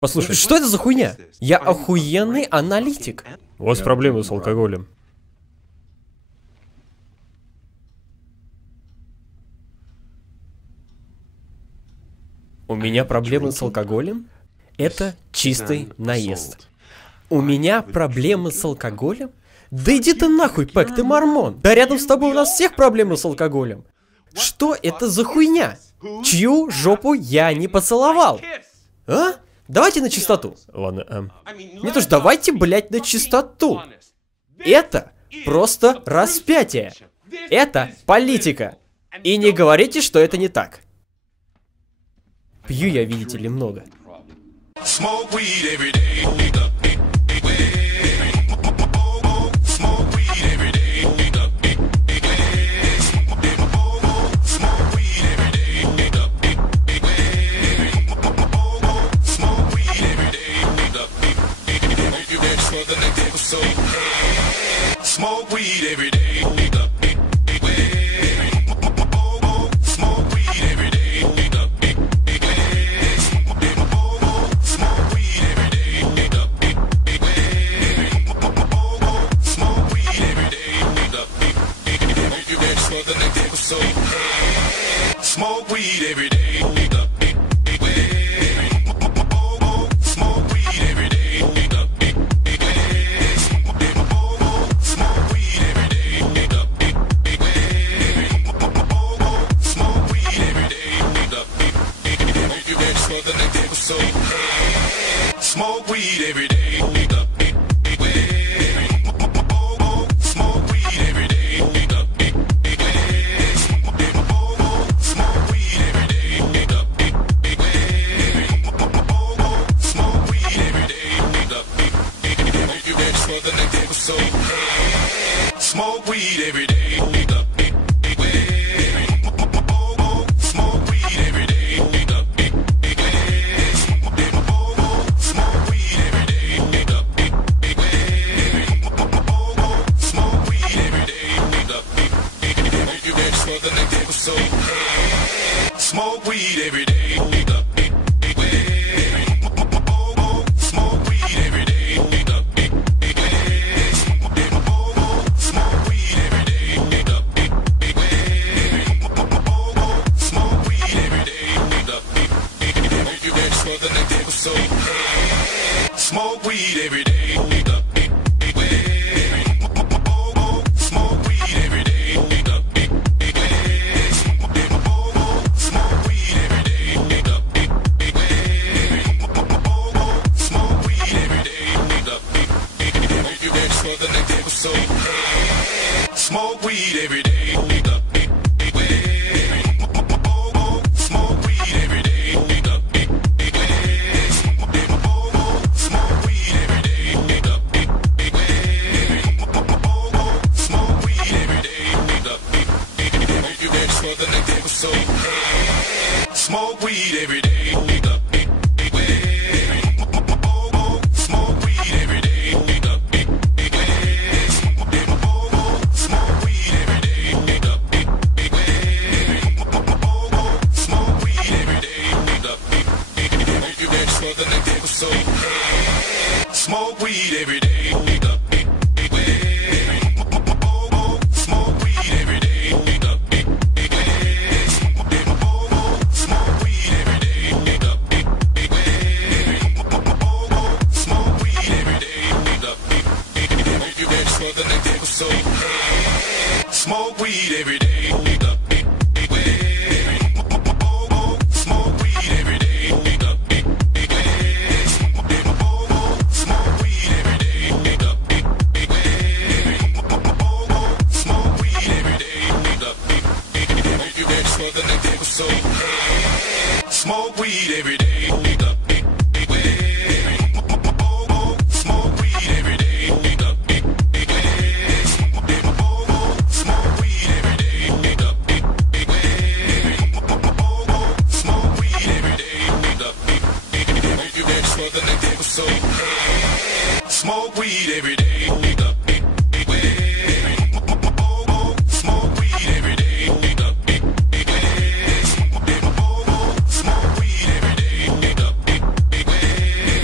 Послушай, что это за хуйня? Я охуенный аналитик. У вас проблемы с алкоголем. У меня проблемы с алкоголем? Это чистый наезд. У меня проблемы с алкоголем? Да иди ты нахуй, Пэк, ты мормон. Да рядом с тобой у нас всех проблемы с алкоголем. Что это за хуйня? Чью жопу я не поцеловал? А? Давайте на чистоту. Ладно, не то ж давайте, блять, на чистоту. Это просто распятие. Это политика. И не говорите, что это не так. Пью я, видите ли, много. Smoke weed every day. Smoke weed every day. Smoke weed every day. Smoke weed every day. You bet for the next so. Smoke weed every day. Smoke weed every day. Smoke weed every day. Smoke weed every day. Smoke weed every day. You bet for the next episode. Smoke weed every day. Smoke weed every day. Smoke weed every day. Smoke weed every day. Smoke weed every day. You bet for the next episode. Smoke weed every day. Smoke weed every day. Smoke weed every day. Smoke weed every day. Smoke weed every day. You bet for the next episode. Smoke weed every day. Smoke weed every day. Smoke weed every day. Smoke weed every day. Smoke weed every day. You bet for the next episode. Smoke weed every day. Smoke weed every day. Smoke weed every day. Smoke weed every day. Smoke weed every day. You bet for the next episode. Smoke weed every day. Smoke weed every day. Smoke weed every day.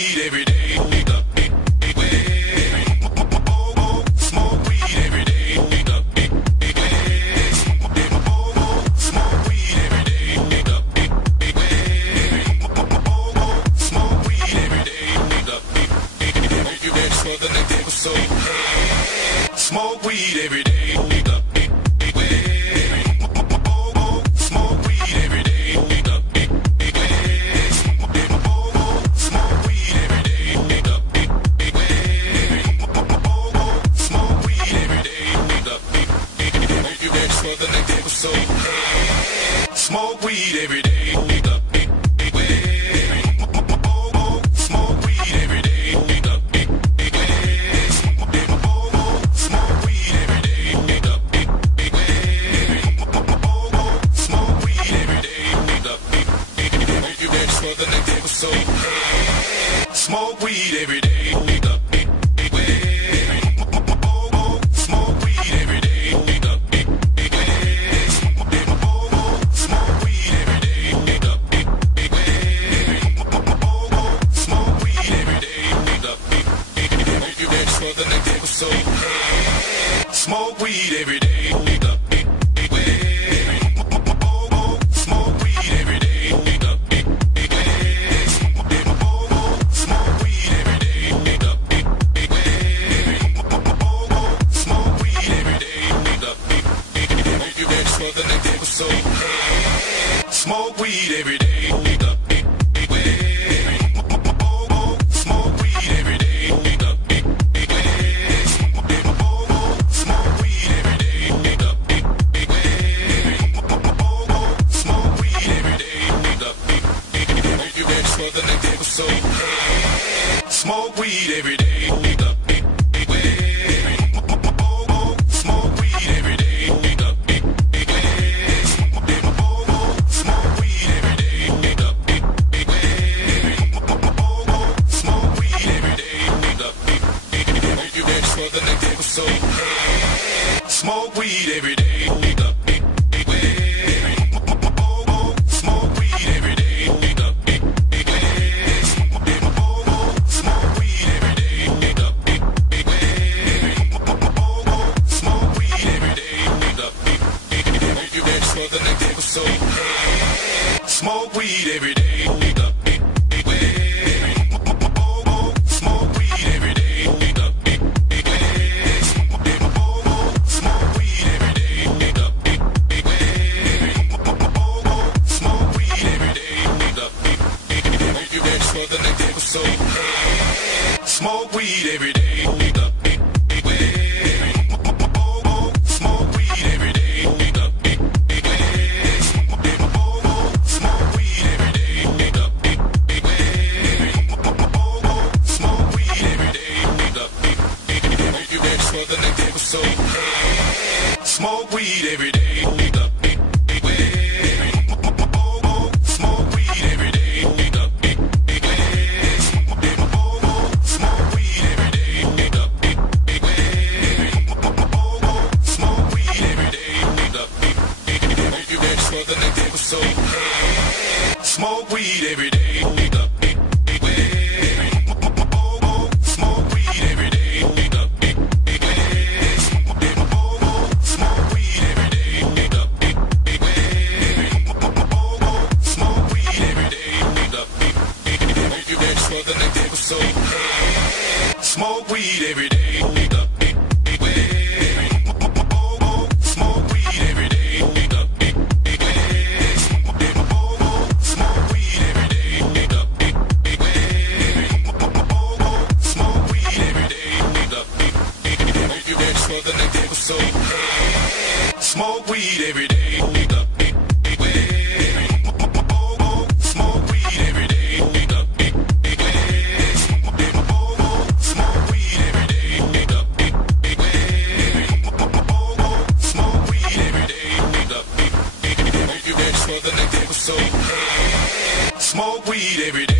weed every day. Smoke weed every day. Smoke weed every day. Smoke weed every day. If you ready for the next episode, smoke weed every day. Smoke weed every day. Smoke weed every day. Smoke weed every day. If you ready for the next episode, smoke weed every day. Smoke weed every day. Smoke weed every day. Smoke weed every day. If you ready for the next episode, smoke weed every day. Smoke weed every day. Smoke weed every day. Smoke weed every day. If you ready for the next episode, smoke weed every day. Smoke weed every day. Smoke weed every day. Smoke weed every day. If you ready for the next episode, smoke weed every day. Smoke weed every day. Smoke weed every day. Smoke weed every day. If you ready for the next episode, smoke weed every day. Smoke weed every day. Smoke weed every day. Smoke weed every day. If you ready for the next episode, smoke weed every day. Smoke weed every day. Smoke weed every day. Smoke weed every day. If you ready for the next episode, smoke weed every day. Smoke weed every day. Smoke weed every day. Smoke weed every day. If you ready for the next episode, smoke weed every day. Smoke weed every day. Smoke weed every day. Smoke weed every day. If you ready for the next episode, smoke weed every day. Smoke weed every day. Smoke weed every day. Smoke weed every day. If you ready for the next episode, smoke weed every day. Smoke weed every day. Smoke weed every day. Smoke weed every day. If you ready for the next episode, smoke weed every day. Smoke weed every day. Smoke weed every day. Smoke weed every day. If you ready for the next episode, smoke weed every day. Smoke weed every day. Smoke weed every day. Smoke weed every day. If you ready for the next episode, smoke weed every day.